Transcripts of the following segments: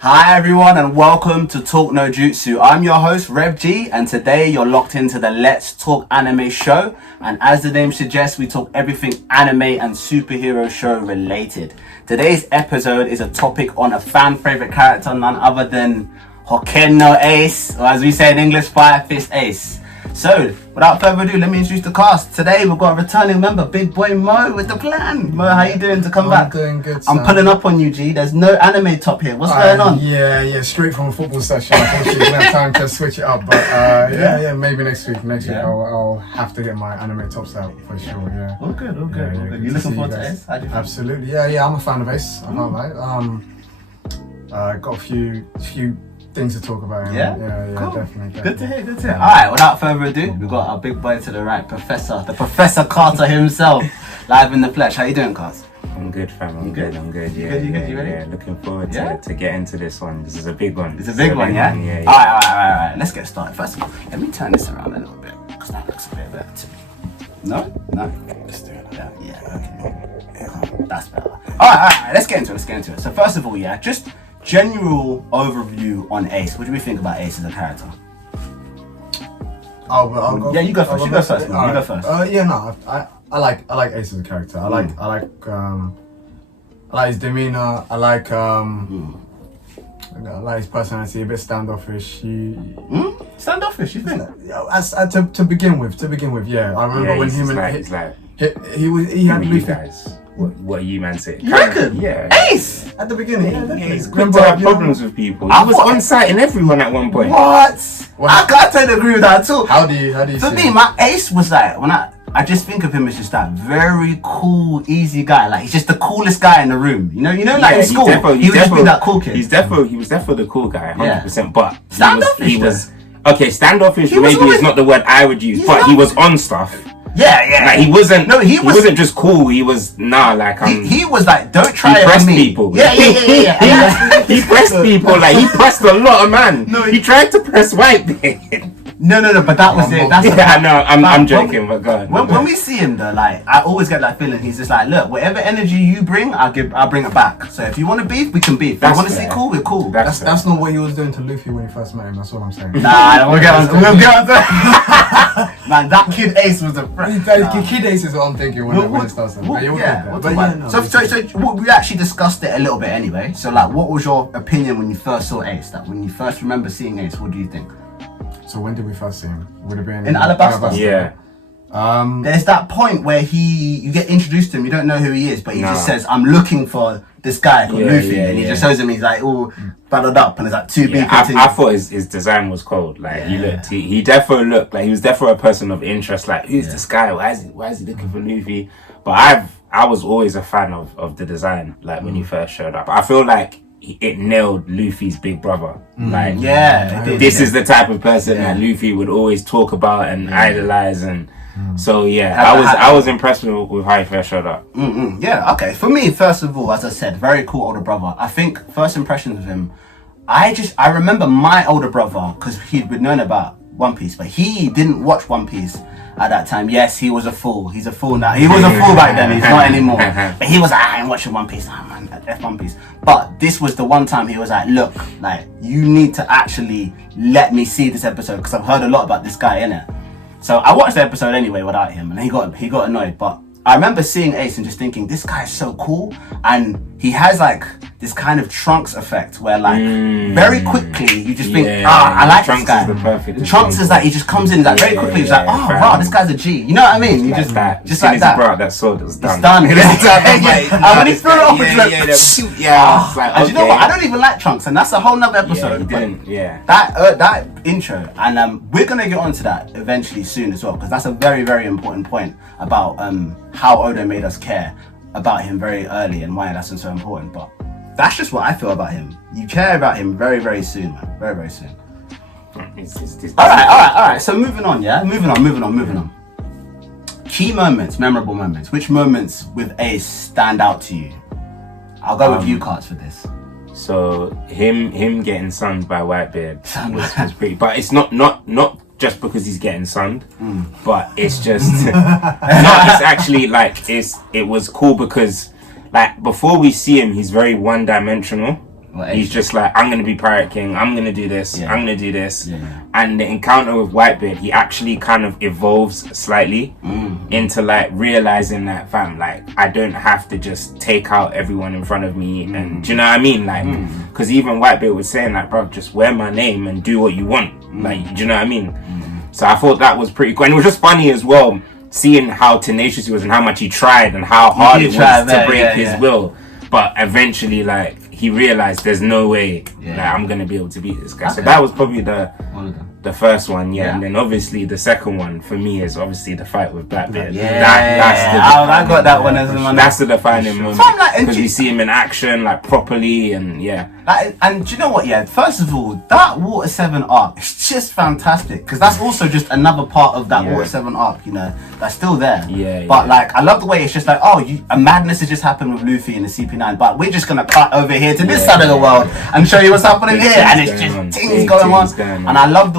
Hi everyone and welcome to Talk-No-Jutsu. I'm your host Rev G and today you're locked into the Let's Talk Anime show, and as the name suggests, we talk everything anime and superhero show related. Today's episode is a topic on a fan favorite character, none other than Hoken no Ace, or as we say in English, Fire Fist Ace. So, without further ado, let me introduce the cast. Today we've got a returning member, Big Boy Mo with the plan. Mo, how you doing to come back? I'm doing good, Sam. I'm pulling up on you, G. There's no anime top here. What's going on? Yeah, straight from a football session. Unfortunately, didn't have time to switch it up, but maybe next week. Next week I'll have to get my anime tops out for sure. Yeah. All good. You looking forward to Ace? How do you feel? Absolutely. Yeah. I'm a fan of Ace. I can't lie. Got a few things to talk about. Yeah, cool. Definitely. Good to hear. All right, without further ado, we've got our big boy to the right, Professor Carter himself, live in the flesh. How you doing, Cars? I'm good, fam. I'm good. You Yeah, good? You ready? Yeah, looking forward to get into this one. This is a big one. It's a big one, yeah? Yeah. All right. Let's get started. First of all, let me turn this around a little bit because that looks a bit better to me. No. Let's do it. Yeah. Okay. That's better. All right. Let's get into it. So first of all, just general overview on Ace. What do we think about Ace as a character? I'll go. Yeah, you go first. You go first. I like Ace as a character. I like his demeanor. I like his personality. A bit standoffish. Standoffish, you think? To begin with, yeah. I remember when him and he had Luffy. Guys. What you man say? You reckon? Yeah. Ace at the beginning. He's quick to have problems with people. He was on site and everyone at one point. What? I can't agree with that at all. How do you For me, my Ace was like, when I just think of him as just that very cool, easy guy. Like he's just the coolest guy in the room. You know, like in school, he was just be that cool kid. He was definitely the cool guy, 100%. But standoffish. He was standoffish. Maybe is not the word I would use, but he was on stuff. Yeah. Like he wasn't just cool. He was he was like, don't try it on me. People. Yeah. He pressed people. Like he pressed a lot of man. No, he tried to press white. No, but that was it. That's I know. I'm joking, but God. When we see him though, like I always get that feeling. He's just like, look, whatever energy you bring, I'll bring it back. So if you want to beef, we can beef. If you want to see cool, we're cool. That's not what he was doing to Luffy when he first met him. That's all I'm saying. Nah, we'll get on to man, that kid Ace was a friend. Kid Ace is what I'm thinking when it starts. So we actually discussed it a little bit anyway. So like, what was your opinion when you first saw Ace? That when you first remember seeing Ace, what do you think? So when did we first see him? Would it be in Alabasta? Yeah. There's that point where you get introduced to him, you don't know who he is, but he just says, I'm looking for this guy called Luffy, and he just shows him, he's like all balled up, and there's like two big I thought his design was cold. Like he definitely looked like he was definitely a person of interest. Like, who's this guy? Why is he looking for Luffy? But I was always a fan of the design, like when he first showed up. I feel like it nailed Luffy's big brother. Like, this is the type of person that Luffy would always talk about and idolize, and so I was impressed with how he first showed up. Yeah, okay. For me, first of all, as I said, very cool older brother. I think first impressions of him, I remember my older brother, because he'd been known about One Piece, but he didn't watch One Piece at that time. Yes, he was a fool. He's a fool now. He was a fool back then. He's not anymore. But he was like, I ain't watching One Piece. Oh man, F One Piece. But this was the one time he was like, look, like you need to actually let me see this episode because I've heard a lot about this guy, innit? So I watched the episode anyway without him, and he got annoyed. But I remember seeing Ace and just thinking, this guy is so cool, and he has like this kind of Trunks effect where like very quickly you just think, I like Trunks this guy. Is the perfect Trunks is like he just comes in like very quickly. He's like, wow, this guy's a G. You know what I mean? You just like that. Bro, that sword was done. It's done. And when he threw it off, it's like, and you know what? I don't even like Trunks, and that's a whole nother episode. That intro, and we're gonna get onto that eventually soon as well, because that's a very, very important point about how Oda made us care about him very early and why that's so important. But that's just what I feel about him. You care about him very, very soon, man. Very, very soon. All right. So moving on. Key moments, memorable moments. Which moments with Ace stand out to you? I'll go with you, Cards, for this. So him getting sunned by Whitebeard was pretty, but it's not just because he's getting sunned, but it's just it's actually like it was cool because like before we see him, he's very one-dimensional. He's just like, I'm gonna be Pirate King, I'm gonna do this, I'm gonna do this. And the encounter with Whitebeard, he actually kind of evolves slightly into like realizing that, fam, like I don't have to just take out everyone in front of me. And do you know what I mean? Like, because even Whitebeard was saying like, bro, just wear my name and do what you want. Like, do you know what I mean? So I thought that was pretty cool. And it was just funny as well, seeing how tenacious he was and how much he tried and how hard it was to break his will. But eventually, like, he realized there's no way that I'm gonna be able to beat this guy. So that was probably the first one, and then obviously the second one for me is obviously the fight with Blackbeard. I got that one as one. That's the defining moment because we see him in action, like properly, and and do you know what? Yeah, first of all, that Water 7 arc is just fantastic because that's also just another part of that Water 7 arc. You know, that's still there. But like, I love the way it's just like, a madness has just happened with Luffy and the CP9, but we're just gonna cut over here to this side of the world and show you what's happening here, and it's just things going on. And I love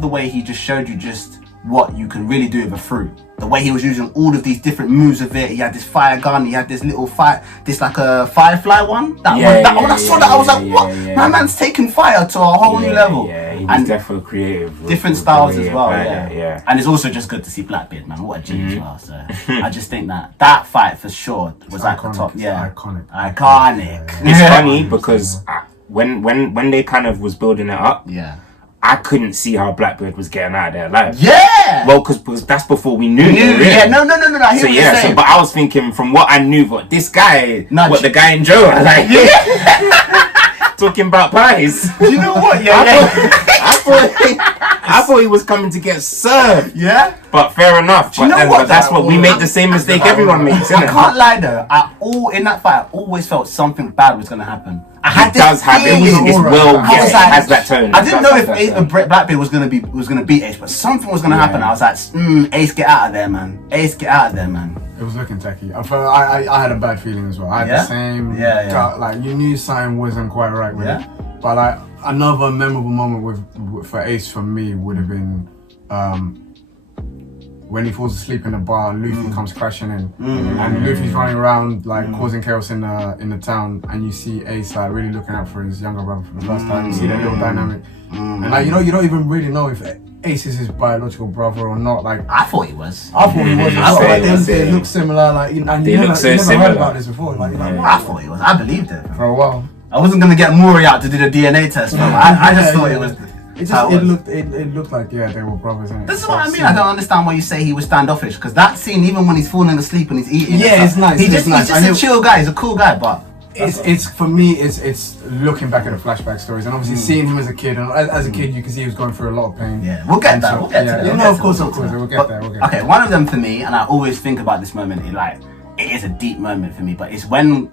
the way he just showed you just what you can really do with a fruit. The way he was using all of these different moves of it. He had this fire gun, he had this little this like a firefly one. When I saw that, I was like, what? My man's taking fire to a whole new level. He was definitely creative. Different styles as well, And it's also just good to see Blackbeard, man. What a G as well. So I just think that fight for sure was at the top. Iconic. It's funny because when they kind of was building it up, I couldn't see how Blackbeard was getting out of there alive. Well, because that's before we knew. No. But I was thinking from what I knew, but this guy, the guy in Joe, like, talking about pies. Do you know what? I thought he was coming to get served. But fair enough. Do you know what? That's what we make the same mistake everyone makes. I can't lie though. In that fight, I always felt something bad was gonna happen. I had this feeling. It has that tone. I didn't know if Blackbeard was gonna beat Ace, but something was gonna happen. I was like, Ace, get out of there, man. Ace, get out of there, man. It was looking techie. I had a bad feeling as well. I had the same. Gut, like, you knew something wasn't quite right with it. But like, another memorable moment for Ace for me would have been when he falls asleep in the bar, Luffy comes crashing in, and Luffy's running around like causing chaos in the town, and you see Ace like really looking out for his younger brother for the first time. You see that little dynamic, and like, you don't even really know if Ace is his biological brother or not. Like, I thought he was. They look similar. Like, and you never heard about this before. Like, I thought he was. I believed it for a while. I wasn't gonna get Mori out to do the DNA test, man. I just thought it was. It looked like they were brothers. This is what I mean. I don't understand why you say he was standoffish, because that scene, even when he's falling asleep and he's eating, it's nice. He's just a chill guy. He's a cool guy, but it's for me. It's looking back at the flashback stories and obviously seeing him as a kid. And as a kid, you can see he was going through a lot of pain. Yeah, we'll get there. We'll get to that. No, of course, we'll get there. Okay, one of them for me, and I always think about this moment. It is a deep moment for me, but it's when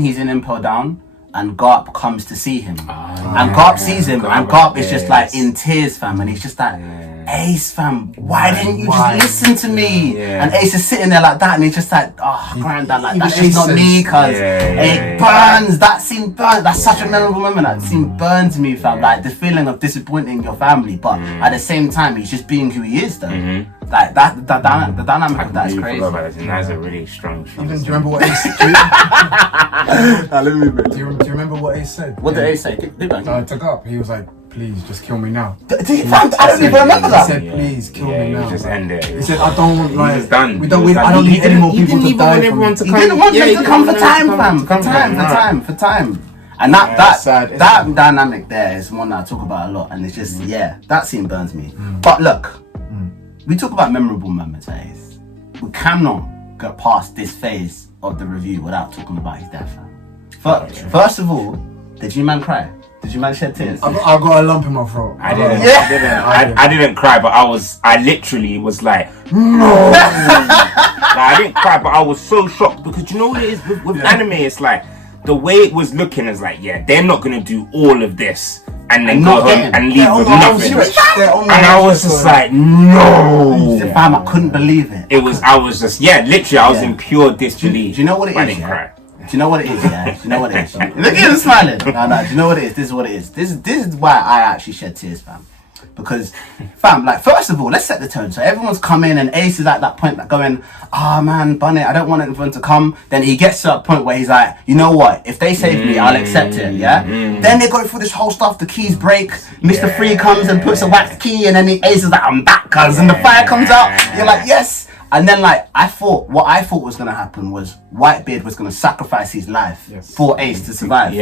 he's in Impel Down. And Garp comes to see him, and Garp sees him, and Garp is just like in tears, fam, and he's just like, Ace, fam, why didn't you just listen to me? And Ace is sitting there like that, and he's just like, granddad, like, that's just not me, cuz it burns. That scene burns. That's such a memorable moment. That scene burns me, fam. Like the feeling of disappointing your family, but at the same time, he's just being who he is, though. Like that, the dynamic of that is crazy. That's a really strong. Even, do you remember what Ace said? Do you remember what Ace said? What did Ace say? To Garp, he was like, "Please, just kill me now." I don't even remember that. He said, "Please, kill me now." Just end it. He said, "I don't want like done. I don't need any more people to die." He didn't want them to come for time, fam. For time. And that dynamic there is one that I talk about a lot, and it's just that scene burns me. But look, we talk about memorable moments, Ace. We cannot get past this phase of the review without talking about his death. First of all, did G-Man cry? Did G-Man shed tears? I got a lump in my throat. I didn't cry, but I literally was like, no. I didn't cry, but I was so shocked because you know what it is with anime, it's like the way it was looking is like, they're not gonna do all of this and then go home and leave with nothing. And I was just like, no. Fam, I couldn't believe it. I was just literally I was in pure disbelief. Do you know what it is? I didn't cry. Do you know what it is? Yeah. Do you know what it is? Look at him smiling. No. Do you know what it is? This is what it is. This is why I actually shed tears, fam. because, fam, like, first of all, let's set the tone. So everyone's coming, and Ace is at that point, like, going, man, Bunny, I don't want everyone to come. Then he gets to that point where he's like, you know what? If they save me, I'll accept it, yeah? Then they go through this whole stuff, the keys break, Mr. Free comes and puts a wax key, and then the Ace is like, I'm back, cuz, and the fire comes out. You're like, yes. And then, like, what I thought was going to happen was Whitebeard was going to sacrifice his life for Ace to survive.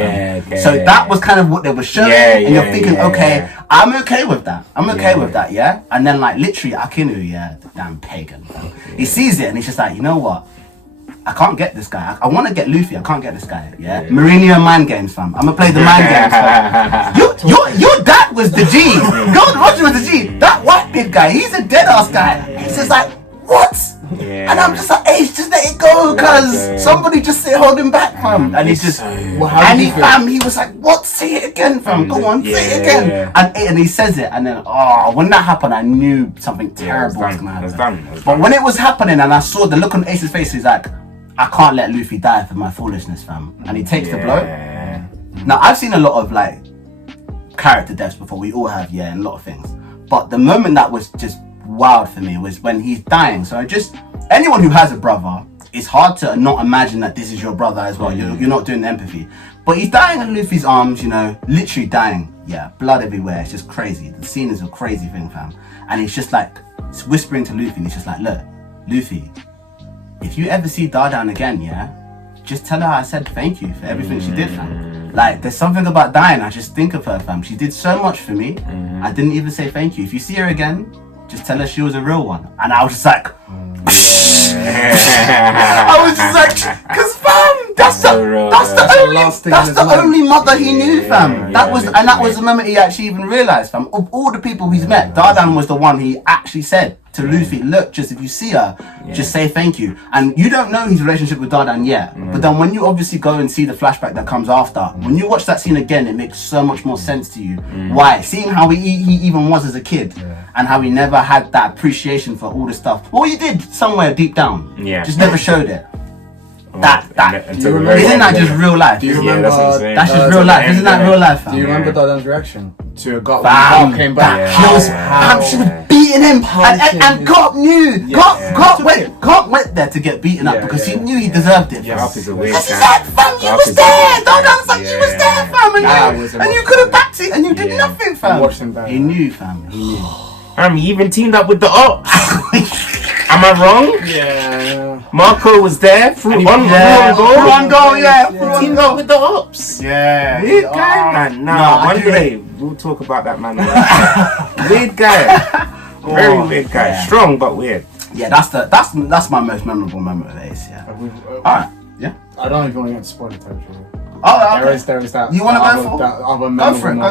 So that was kind of what they were showing. And you're thinking, okay, I'm okay with that. I'm okay with that, yeah? And then, like, literally, Akainu, the damn pagan, he sees it and he's just like, you know what? I can't get this guy. I want to get Luffy. I can't get this guy, yeah? Mourinho mind games, fam. I'm going to play the mind games, fam. Your dad was the G. Roger was the G. That Whitebeard guy, he's a dead-ass guy. He's just like, what? And I'm just like, Ace, just let it go, cuz somebody just say hold him back, fam. And he's just, he was like, what? Say it again, fam. Go on, say it again. And he says it, and then, when that happened, I knew something terrible was gonna happen. But when it was happening, and I saw the look on Ace's face, he's like, I can't let Luffy die for my foolishness, fam. And he takes the blow. Now, I've seen a lot of, like, character deaths before. We all have, and a lot of things. But the moment that was just wild for me was when he's dying. So anyone who has a brother, it's hard to not imagine that this is your brother as well. You're not doing the empathy. But he's dying in Luffy's arms, literally dying. Blood everywhere. It's just crazy. The scene is a crazy thing, fam. And he's just like whispering to Luffy, and he's just like, look, Luffy, if you ever see Dardan again, just tell her I said thank you for everything she did, fam. Like, there's something about dying, I just think of her, fam. She did so much for me. I didn't even say thank you. If you see her again, just tell her she was a real one. And I was just like, I was just like, cause fam, that's the only mother he knew, fam. That was the moment he actually even realised, fam. Of all the people he's met, Dardan was the one he actually said to Luffy, look, just if you see her, just say thank you. And you don't know his relationship with Dardan yet, but then when you obviously go and see the flashback that comes after, when you watch that scene again, it makes so much more sense to you. Why? Seeing how he even was as a kid, and how he never had that appreciation for all the stuff. Well, he did somewhere deep down, just never showed it. Isn't that just real life? Do you remember? That's just real life. Isn't that real life, fam? Do you remember Dardan's reaction to a God when God came back? She was beating him, and God knew. God went there to get beaten up because he knew he deserved it. Because he's like, fam, you was there. Dardan's like, you was there, fam, and you could have backed it, and you did nothing, fam. He knew, fam. He knew. He even teamed up with the Ops. Am I wrong? Marco was there through one goal. Teamed up with the Ops. Weird guy, man. One day we'll talk about that man. Weird guy. Very weird guy. Strong but weird. That's my most memorable moment of Ace. Alright. I don't even want to get into spoiler territory. Okay. There is that. You want to go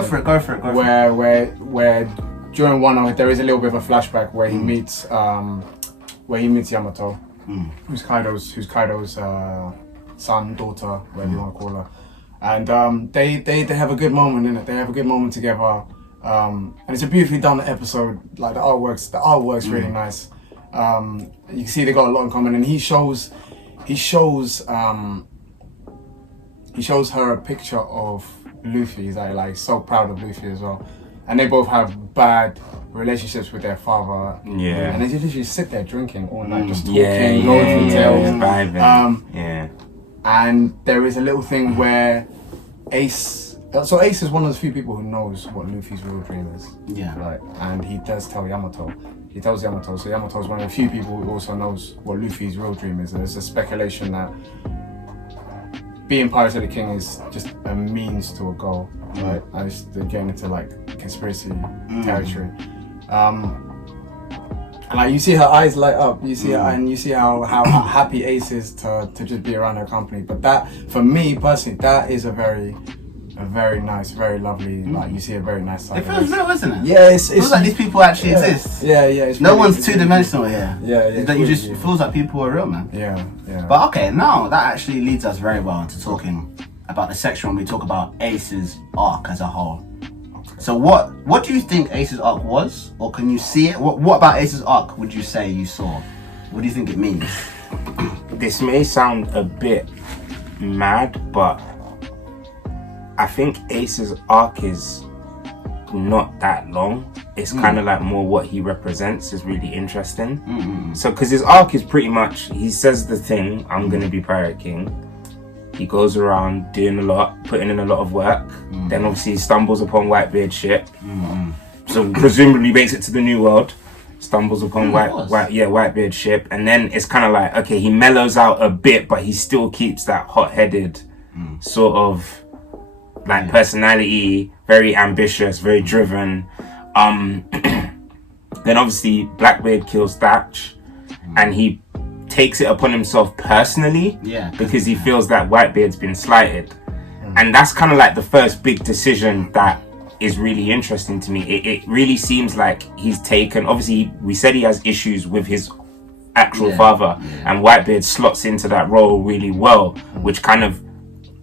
for? Go for it. Where during one of it, there is a little bit of a flashback where he meets Yamato, who's Kaido's son, daughter, whatever you want to call her, and they have a good moment in it. They have a good moment together, and it's a beautifully done episode. Like the artwork's really nice. You can see they got a lot in common, and he shows her a picture of Luffy. He's like so proud of Luffy as well. And they both have bad relationships with their father. And they literally sit there drinking all night, just talking, going through tales. And there is a little thing where Ace is one of the few people who knows what Luffy's real dream is. Right. And he does tell Yamato. He tells Yamato. So Yamato's one of the few people who also knows what Luffy's real dream is. And there's a speculation that being Pirates of the King is just a means to a goal. Right, I just getting into like conspiracy territory, and like you see her eyes light up. You see her, and you see how happy Ace is to just be around her company. But that, for me personally, that is a very nice, very lovely. Like you see a very nice side. It feels real, isn't it? Yeah, it feels like these people actually exist. It's no one's two-dimensional here. It feels like people are real, man. Yeah. But okay, now that actually leads us very well into talking about the section when we talk about Ace's arc as a whole. So what do you think Ace's arc was? Or can you see it? What about Ace's arc would you say you saw? What do you think it means? This may sound a bit mad, but I think Ace's arc is not that long. it's kind of like more what he represents is really interesting. So because his arc is pretty much, he says the thing, I'm gonna be Pirate King. He goes around doing a lot, putting in a lot of work. Then obviously he stumbles upon Whitebeard's ship. So presumably makes it to the New World. Stumbles upon Whitebeard's ship. And then it's kind of like, okay, he mellows out a bit, but he still keeps that hot-headed sort of like personality, very ambitious, very driven. Then obviously Blackbeard kills Thatch, and he takes it upon himself personally because he feels that Whitebeard's been slighted. And that's kind of like the first big decision that is really interesting to me. It really seems like he's taken, obviously we said he has issues with his actual father, and Whitebeard slots into that role really well, which kind of,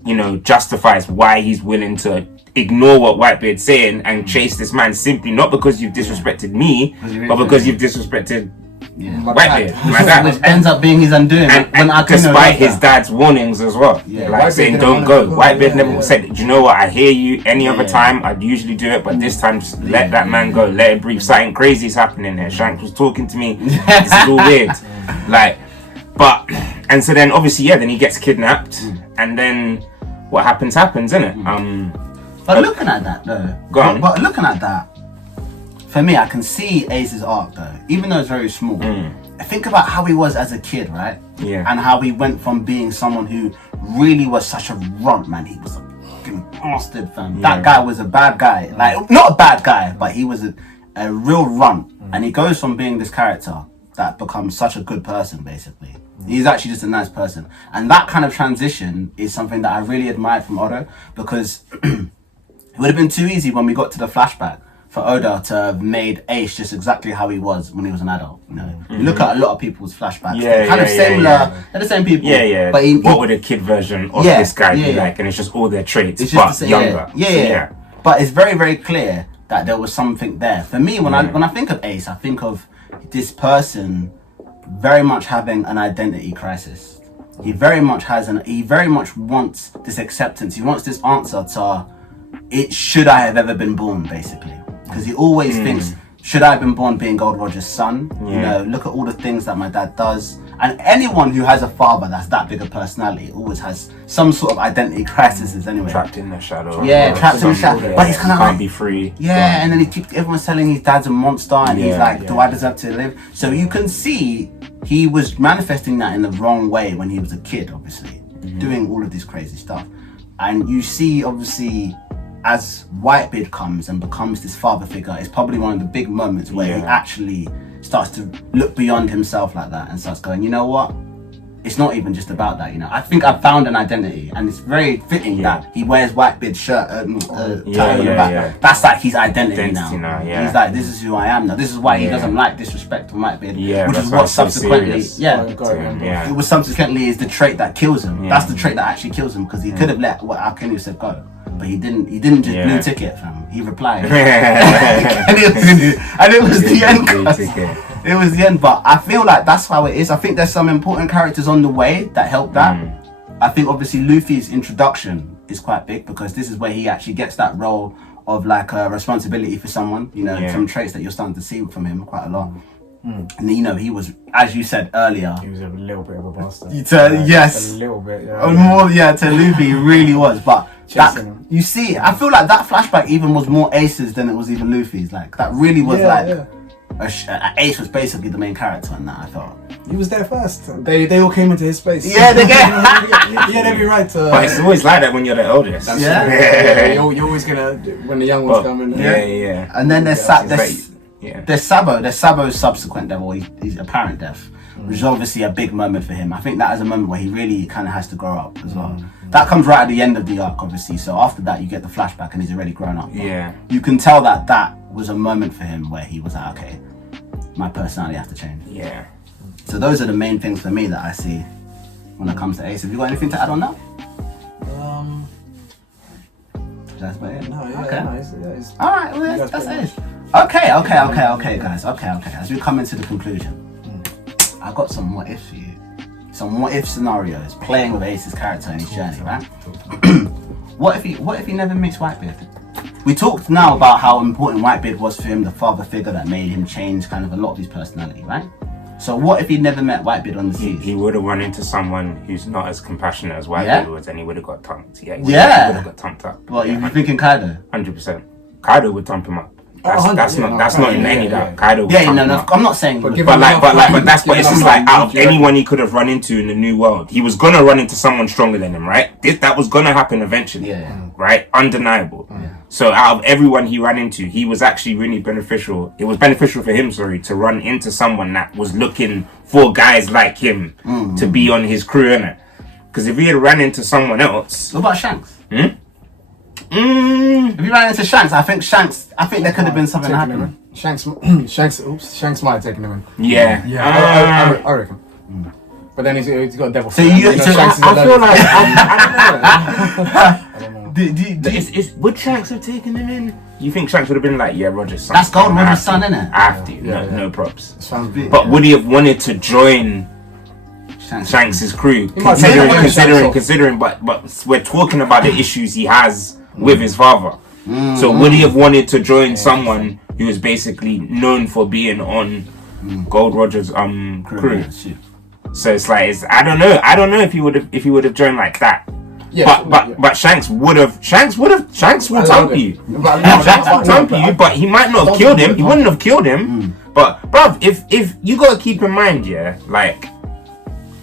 you know, justifies why he's willing to ignore what Whitebeard's saying and chase this man simply not because you've disrespected me, but because you've disrespected Whitebeard, my dad. Which ends up being his undoing. And despite his dad's warnings as well, like saying don't go. Whitebeard never said, do you know what, I hear you, any other time I'd usually do it, but this time just let that man go, let it breathe. Something crazy is happening here. Shanks was talking to me, this is all weird. Like, but, and so then obviously, then he gets kidnapped, and then what happens, innit? But looking at that though, but looking at that, for me, I can see Ace's arc though, even though it's very small. I think about how he was as a kid, right? Yeah. And how he went from being someone who really was such a runt, man. He was a fucking bastard, fam. Yeah. That guy was a bad guy. Like, not a bad guy, but he was a real runt. And he goes from being this character that becomes such a good person, basically. He's actually just a nice person. And that kind of transition is something that I really admired from Oda, because it would have been too easy when we got to the flashback for Oda to have made Ace just exactly how he was when he was an adult. You know, you look at a lot of people's flashbacks, kind of similar, they're the same people. But what would a kid version of this guy be like? And it's just all their traits, it's but younger. But it's very, very clear that there was something there. For me, when I think of Ace, I think of this person very much having an identity crisis. He very much wants this acceptance. He wants this answer to, should I have ever been born, basically. Because he always thinks, should I have been born being Gold Roger's son? You know, look at all the things that my dad does. And anyone who has a father that's that big a personality always has some sort of identity crises anyway. Trapped in the shadow. Yeah, trapped in the shadow. But he's kind of can't be free. Yeah, and then everyone's telling his dad's a monster, and he's like, do I deserve to live? So you can see he was manifesting that in the wrong way when he was a kid, obviously, doing all of this crazy stuff. And you see, obviously, as Whitebeard comes and becomes this father figure, it's probably one of the big moments where he actually starts to look beyond himself like that and starts going, you know what? It's not even just about that, you know. I think I've found an identity, and it's very fitting that he wears Whitebeard's shirt, tie on the back. That's like his identity now. He's like, this is who I am now. This is why he doesn't like disrespect from Whitebeard, which is what subsequently, it was subsequently is the trait that kills him. That's the trait that actually kills him, because he could have let what Akainu said go. But he didn't just blue ticket, fam. He replied. and it was the end. It was the end. But I feel like that's how it is. I think there's some important characters on the way that help that. I think obviously Luffy's introduction is quite big, because this is where he actually gets that role of like a responsibility for someone. You know, some traits that you're starting to see from him quite a lot. And you know, he was, as you said earlier, he was a little bit of a bastard. Yes, a little bit. To Luffy, he really was. But that, you see, I feel like that flashback even was more Ace's than it was even Luffy's. Like that really was Ace was basically the main character in that. I felt he was there first. They all came into his space. Yeah, they get. He had every right to. But it's always like that when you're the oldest. You're always gonna when the young ones come in. And then there's Sabo's subsequent death, or his apparent death, which is obviously a big moment for him. I think that is a moment where he really kind of has to grow up as well. That comes right at the end of the arc, obviously. So after that, you get the flashback, and he's already grown up. You can tell that was a moment for him where he was like, okay, my personality has to change. So those are the main things for me that I see when it comes to Ace. Have you got anything to add on that? That's about it. All right, well, that's Ace. Okay, guys. Okay. As we come into the conclusion, I've got some what ifs for you. Some what if scenarios playing with Ace's character and his journey, right? What if he never meets Whitebeard? we talked now about how important Whitebeard was for him, the father figure that made him change kind of a lot of his personality, right? So what if he'd never met Whitebeard on the seas? He would have run into someone who's not as compassionate as Whitebeard was, and he would have got thumped. He would have got thumped up. What, you thinking Kaido? 100%. Kaido would thump him up. That's not in any doubt. Kaido would thump him up. I'm not saying, but it's just like out of anyone he could have run into in the new world, he was gonna run into someone stronger than him, right? That was gonna happen eventually, right? Undeniable. So out of everyone he ran into, he was actually really beneficial. It was beneficial for him, to run into someone that was looking for guys like him to be on his crew, innit? Because if he had ran into someone else, what about Shanks? If you ran into Shanks, I think there could have been something happening. Shanks might have taken him in. Yeah. I reckon. But then he's got a devil. So fruit, I feel like I don't know. Would Shanks have taken him in? You think Shanks would have been like, yeah, Roger's son? That's Gold Roger's son, innit? I have to. No props. But But would he have wanted to join Shanks' crew? Considering, but we're talking about the issues he has with his father. So would he have wanted to join someone who is basically known for being on Gold Roger's crew? So it's like I don't know if he would have joined like that. Yeah, but Shanks will thump you. But he might not have killed him. He wouldn't have killed him. But bruv, if you gotta keep in mind, like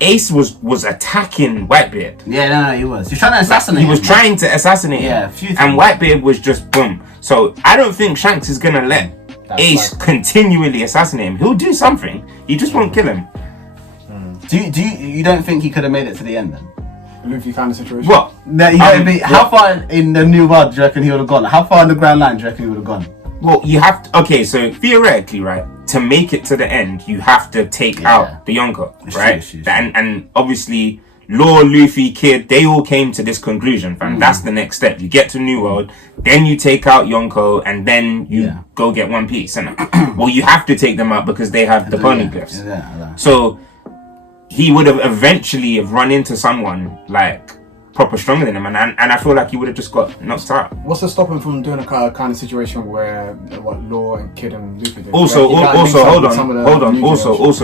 Ace was attacking Whitebeard. Yeah, he was. He was trying to assassinate him. He was trying to assassinate him. Yeah, a few and Whitebeard was just boom. So I don't think Shanks is gonna let Ace continually assassinate him. He'll do something. He just won't kill him. You don't think he could have made it to the end then? Luffy kind of situation. What? No, how far in the new world do you reckon he would have gone? How far in the Grand Line do you reckon he would have gone? Well, you have to. Okay, so theoretically, right, to make it to the end, you have to take out the Yonko, right? True. And obviously, Law, Luffy, Kid, they all came to this conclusion, fam. That's the next step. You get to New World, then you take out Yonko, and then you go get One Piece. Well, you have to take them out because they have the poneglyphs. So he would have eventually run into someone like proper stronger than him, and I feel like he would have just got knocked out. What's to stop him from doing a kind of situation where what Law and Kid and Luffy did? Also,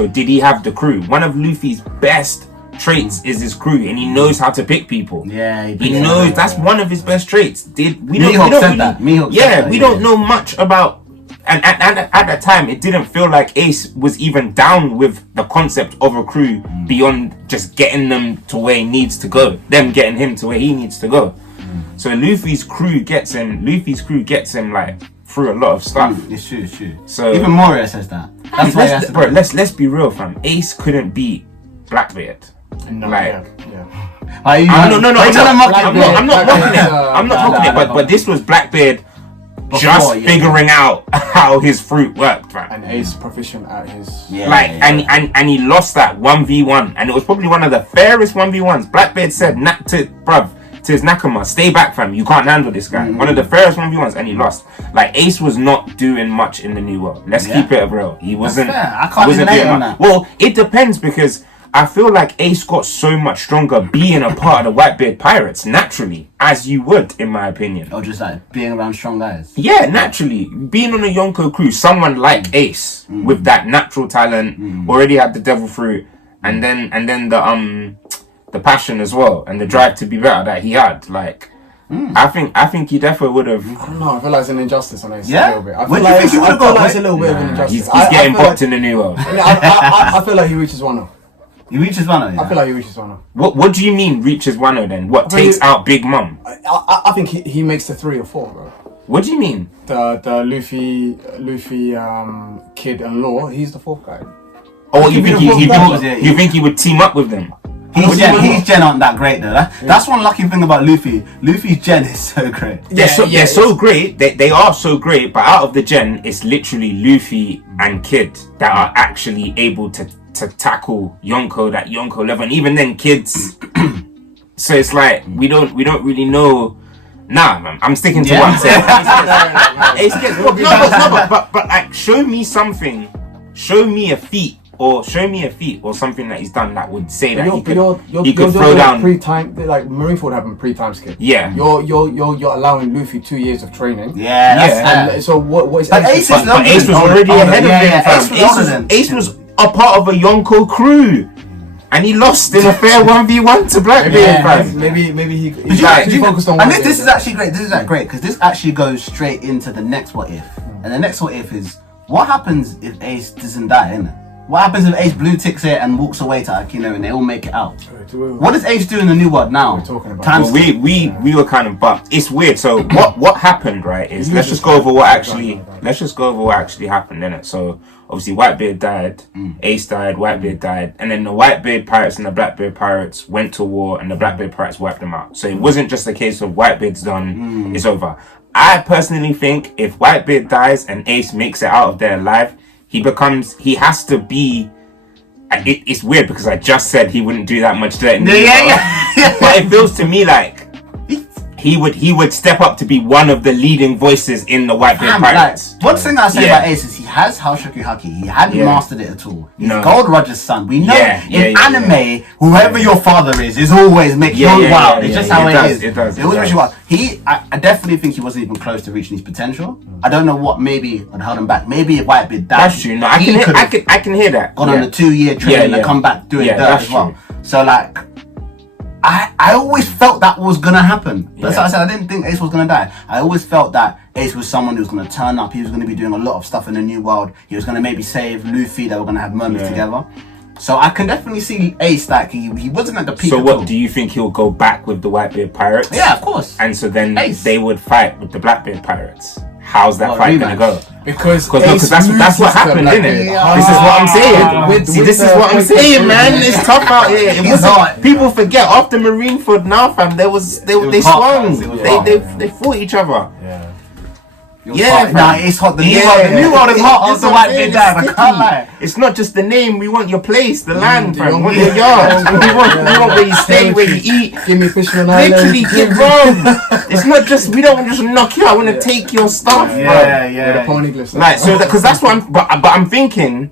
did he have the crew? One of Luffy's best traits is his crew, and he knows how to pick people. Yeah, he knows that's one of his best traits. We don't know much about. And at that time, it didn't feel like Ace was even down with the concept of a crew beyond just getting them to where he needs to go, them getting him to where he needs to go. So Luffy's crew gets him like through a lot of stuff. It's true. So even Moria says that. That's why let's be real, fam. Ace couldn't beat Blackbeard. No, I'm not mocking it, but this was Blackbeard just figuring out how his fruit worked, man. And Ace proficient at his and he lost that 1v1, and it was probably one of the fairest 1v1s. Blackbeard said to his Nakama, stay back, fam, you can't handle this guy. One of the fairest 1v1s, and he lost. Like, Ace was not doing much in the new world. Let's keep it real. He wasn't. I can't even doing on that. Well, it depends, because I feel like Ace got so much stronger being a part of the Whitebeard Pirates, naturally, as you would, in my opinion. Or just like being around strong guys. Yeah, naturally. Being on a Yonko crew, someone like Ace, with that natural talent, already had the devil fruit, and then the passion as well, and the drive to be better that he had. Like, I think he definitely would have. I don't know. I feel like it's an injustice on Ace a little bit. Where do you think he would have gone? It's a little bit of an injustice. He's getting booked in the new world. I feel like he reaches Wano. He reaches Wano. I feel like he reaches Wano. What do you mean reaches Wano then? What takes out Big Mom? I think he makes the 3 or 4, bro. What do you mean? The Luffy, Kid and Law. He's the 4th guy. Oh, you think he would team up with them? His gen aren't that great though. That's one lucky thing about Luffy. Luffy's gen is so great. They're so great. They are so great. But out of the gen, it's literally Luffy and Kid that are actually able to tackle Yonko, that Yonko level, and even then Kids. So it's like we don't really know. Nah, man, I'm sticking to what I'm saying. But like, show me something. Show me a feat or show me a feat or something that he's done that would say that he could you're throw down pre-time, like Marineford happened pre-time skip. Yeah. You're allowing Luffy 2 years of training. Yeah, that's And so what is But Ace is But Ace was already ahead of him. Ace Ace was a part of a Yonko crew, and he lost in a fair 1v1 to Blackbeard, fam. Maybe he focused on. And this is actually great. This is great because this actually goes straight into the next what if. And the next what if is what happens if Ace doesn't die, innit? What happens if Ace blue ticks it and walks away to Akainu and they all make it out? What does Ace do in the new world now? We're talking about we were kind of bumped. It's weird. So what happened, right? Is let's just go over what actually happened, innit? So obviously Whitebeard died, Ace died, Whitebeard died, and then the Whitebeard pirates and the Blackbeard pirates went to war, and the Blackbeard pirates wiped them out. So it wasn't just a case of Whitebeard's done, it's over. I personally think if Whitebeard dies and Ace makes it out of there alive, he has to be. It's weird because I just said he wouldn't do that much dirt. But it feels to me like he would step up to be one of the leading voices in the Whitebeard pirates. One thing I say about Ace is he has Haoshoku Haki. He hadn't mastered it at all. He's Gold Roger's son. We know in anime, whoever your father is always making you wild. It's just how it is. It does. It always makes you wild. I definitely think he wasn't even close to reaching his potential. I don't know what maybe would hold him back. Maybe if Whitebeard died, that's true. No, I can hear that. Gone on a 2-year training and come back doing dirt as well. So like. I always felt that was gonna happen. That's why I said I didn't think Ace was gonna die. I always felt that Ace was someone who was gonna turn up. He was gonna be doing a lot of stuff in the new world. He was gonna maybe save Luffy. They were gonna have moments together. So I can definitely see Ace that he wasn't at the peak. So what do you think he'll go back with the Whitebeard pirates? Yeah, of course. And so then they would fight with the Blackbeard pirates. How's that fight gonna go? Because that's what happened, isn't it? This is what I'm saying. This is what I'm saying, man. It's tough out here. It wasn't. People forget after Marineford now, fam. They swung. They fought each other. Nah, it's hot. The new world is hot after Whitebeard died. I can't lie. It's not just the name. We want your place, the land, fam. We want your yard. We want where you stay, where you eat. Give me Fishman Island. Literally, get wrong. It's not just. We don't just knock you out. I want to take your stuff, bro. The pony glyphs. Like so, because that's what I'm. But I'm thinking.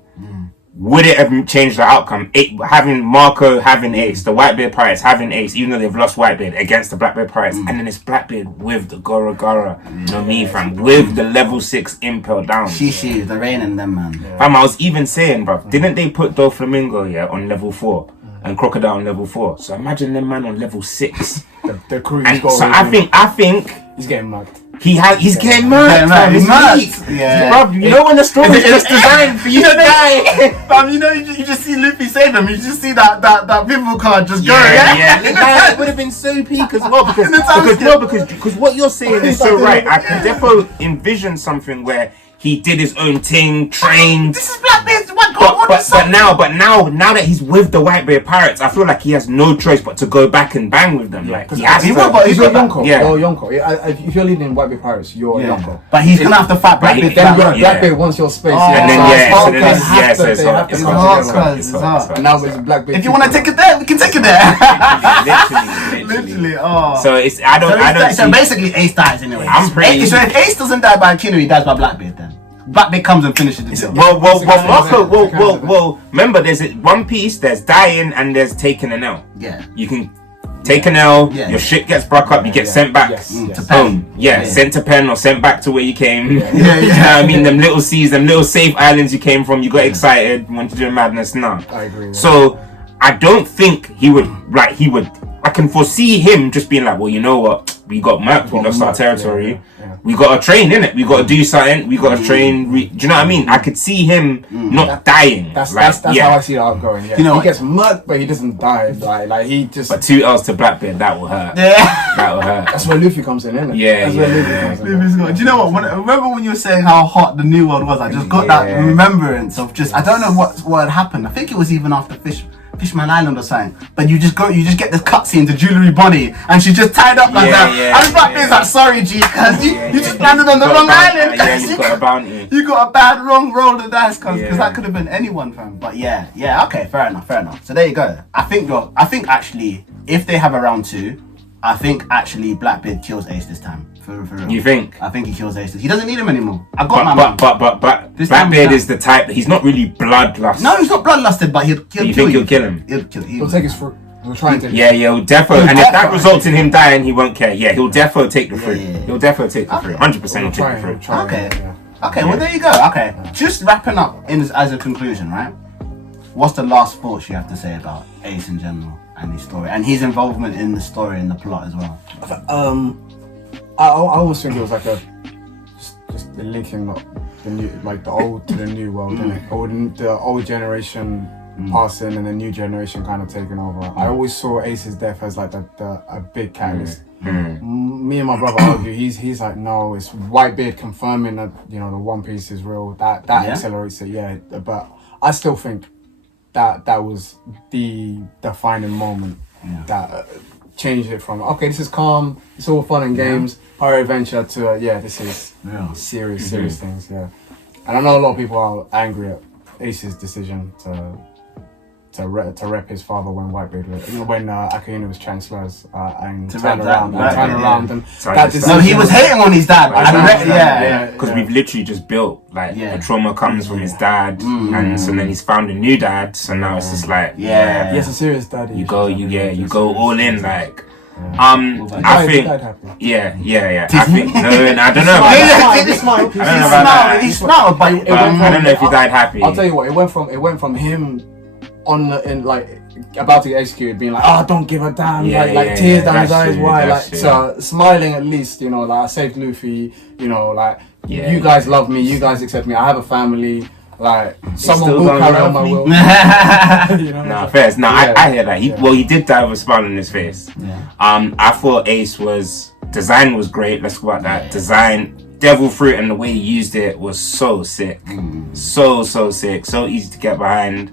Would it have changed the outcome? Having Marco having Ace, the Whitebeard pirates having Ace, even though they've lost Whitebeard against the Blackbeard pirates, and then it's Blackbeard with the Goro no me fam, with the level 6 impel down. Shishi, the rain in them, man. Fam, I was even saying, bruv, didn't they put Doflamingo on level 4 and Crocodile on level 4? So imagine them man on level 6. The crew. And so I think he's getting mugged. He's getting mad. He's mad. Yeah. Bro, you know when the story is just designed for you to die. Fam, you know you just see Luffy save him. You just see that Vivo card just go. It would have been so peak as well because what you're saying is so right. I can definitely envision something where he did his own thing, trained. This is Blackbeard's one. But now that he's with the Whitebeard pirates, I feel like he has no choice but to go back and bang with them. Like he has to. He's your Yonko. You're Yonko. If you're leading Whitebeard pirates, you're Yonko. But he's gonna have to fight Blackbeard. Blackbeard wants your space. It's hard. And now it's Blackbeard. If you want to take it there, we can take it there. Literally. Oh. So I don't. So basically, Ace dies anyway. So if Ace doesn't die by Akainu, he dies by Blackbeard then. Blackbeard comes and finishes the deal. Well, remember, there's One Piece, there's dying and there's taking an L. Yeah. You can take an L, your shit gets broke up, you get sent back to Pen. Sent to Pen or sent back to where you came. You know what I mean? Them little seas, them little safe islands you came from, you got excited, wanted to do madness. Nah. I agree. So, I don't think he would, I can foresee him just being like, well, you know what? We got murked, we lost our territory. We got to train, innit? We got to do something. We got to train. Do you know what I mean? I could see him not dying. That's how I see that going. Yeah. You know, he gets murked, but he doesn't die. Like he just. But 2 L's to Blackbeard, that will hurt. Yeah, that will hurt. That's where Luffy comes in, innit? Yeah, that's where Luffy comes in. Do you know what? Remember when you were saying how hot the new world was? I just got that remembrance of just. I don't know what had happened. I think it was even after Fishman Island or something, but you just get this cutscene to Jewelry Bonnie, and she's just tied up like that. And Blackbeard's like, sorry, G, because you just landed on the wrong island. You got a bounty. You got a bad wrong roll of the dice, because that could have been anyone, fam. But okay, fair enough. So there you go. I think actually, if they have a round 2, I think actually Blackbeard kills Ace this time. For real. You think? I think he kills Ace. He doesn't need him anymore. I got my man. But Blackbeard is the type that he's not really bloodlust. No, he's not bloodlusted, but he'll kill you. You think he'll kill him? He'll take his fruit. He'll try and take Yeah, he'll defo. And if that results in him dying, he won't care. Yeah, he'll defo take the fruit. He'll defo take the fruit. 100% he'll take the fruit. Okay, well there you go. Okay, just wrapping up as a conclusion, right? What's the last thoughts you have to say about Ace in general and his story and his involvement in the story and the plot as well? I always think it was like just the linking up the new, like the old to the new world, innit? The old generation passing and the new generation kind of taking over. I always saw Ace's death as like a big catalyst. Me and my brother argue. He's like, no, it's Whitebeard confirming that the One Piece is real. That accelerates it. Yeah, but I still think that was the defining moment that changed it from this is calm, it's all fun and games, horror adventure to this is serious things. Yeah, and I know a lot of people are angry at Ace's decision to rep his father when Whitebeard when Akainu was Chancellor's and turn around and that decision. No, he was hating on his dad. Because we've literally just built the trauma comes from his dad, and so then he's found a new dad. So now it's just like yes, a serious daddy. You go all in like. I think, I think I don't know. He smiled, but I don't know if he died happy. I'll tell you what, it went from him about to get executed, being like, oh, don't give a damn, tears down his eyes, why? So smiling at least, like I saved Luffy, you guys love me, you guys accept me, I have a family. Like someone will carry on my will. No, fair. No, I hear that. He did die with a smile on his face. I thought design was great. Let's go about that. Design, Devil Fruit, and the way he used it was so sick. So sick. So easy to get behind.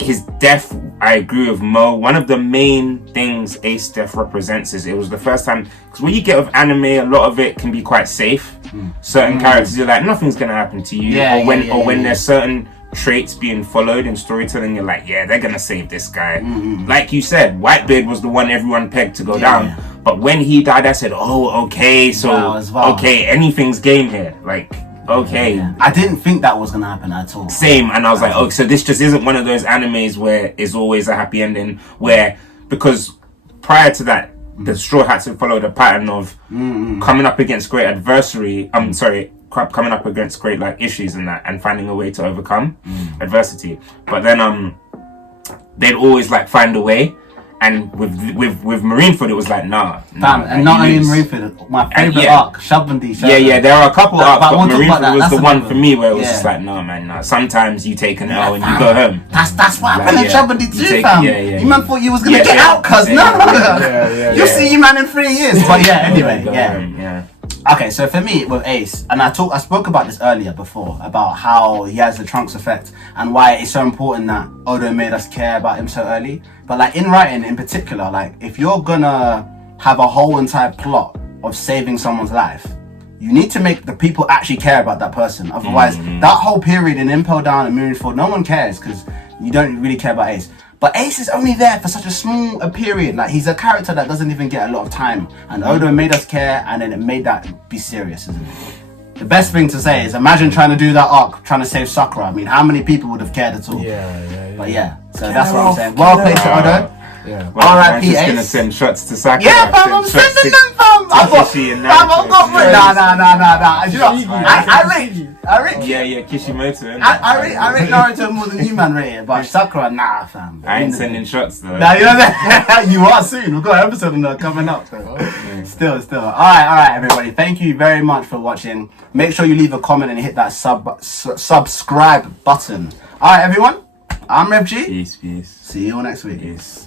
His death, I agree with Mo. One of the main things Ace death represents is it was the first time, because when you get with anime, a lot of it can be quite safe. Certain characters, you're like, nothing's gonna happen to you. Or when there's certain traits being followed in storytelling, you're like, they're gonna save this guy. Like you said, Whitebeard was the one everyone pegged to go down. But when he died, I said, okay, anything's game here. Like, okay. I didn't think that was gonna happen at all. Same, and I was like, so this just isn't one of those animes where it's always a happy ending, because prior to that, the Straw Hats had followed a pattern of coming up against great coming up against great issues and that, and finding a way to overcome adversity. But then they'd always find a way. And with Marineford, it was like, nah. And not only Marineford, my favourite arc, Shabandi. There are a couple arcs, but Marineford was the one for me where it was just like, nah, man, nah. Sometimes you take an L and you go home. That's what happened in Shabandi too, fam. You man thought you was gonna get out, cuz you'll see you man in 3 years. But anyway. Okay, so for me with Ace, and I spoke about this earlier before about how he has the Trunks effect and why it's so important that Oda made us care about him so early. But in writing in particular, if you're gonna have a whole entire plot of saving someone's life, you need to make the people actually care about that person. Otherwise, that whole period in Impel Down and Marineford, no one cares because you don't really care about Ace. But Ace is only there for such a small a period. He's a character that doesn't even get a lot of time. And Oda made us care, and then it made that be serious, isn't it? The best thing to say is imagine trying to do that arc, trying to save Sakura. I mean, how many people would have cared at all? But so that's what I'm saying. Well played to Oda. R.I.P. Ace. I'm just gonna send shots to Sakura. Yeah, fam, I'm sending them, fam. Nah. I rate. Yeah, Kishimoto. I rate Naruto more than you man rate it, but Sakura, nah, fam. I ain't sending shots though. Nah, you know that. You are soon. We've got an episode on that coming up. So. Still. All right, everybody. Thank you very much for watching. Make sure you leave a comment and hit that subscribe button. All right, everyone. I'm Rev G. Peace. See you all next week. Peace.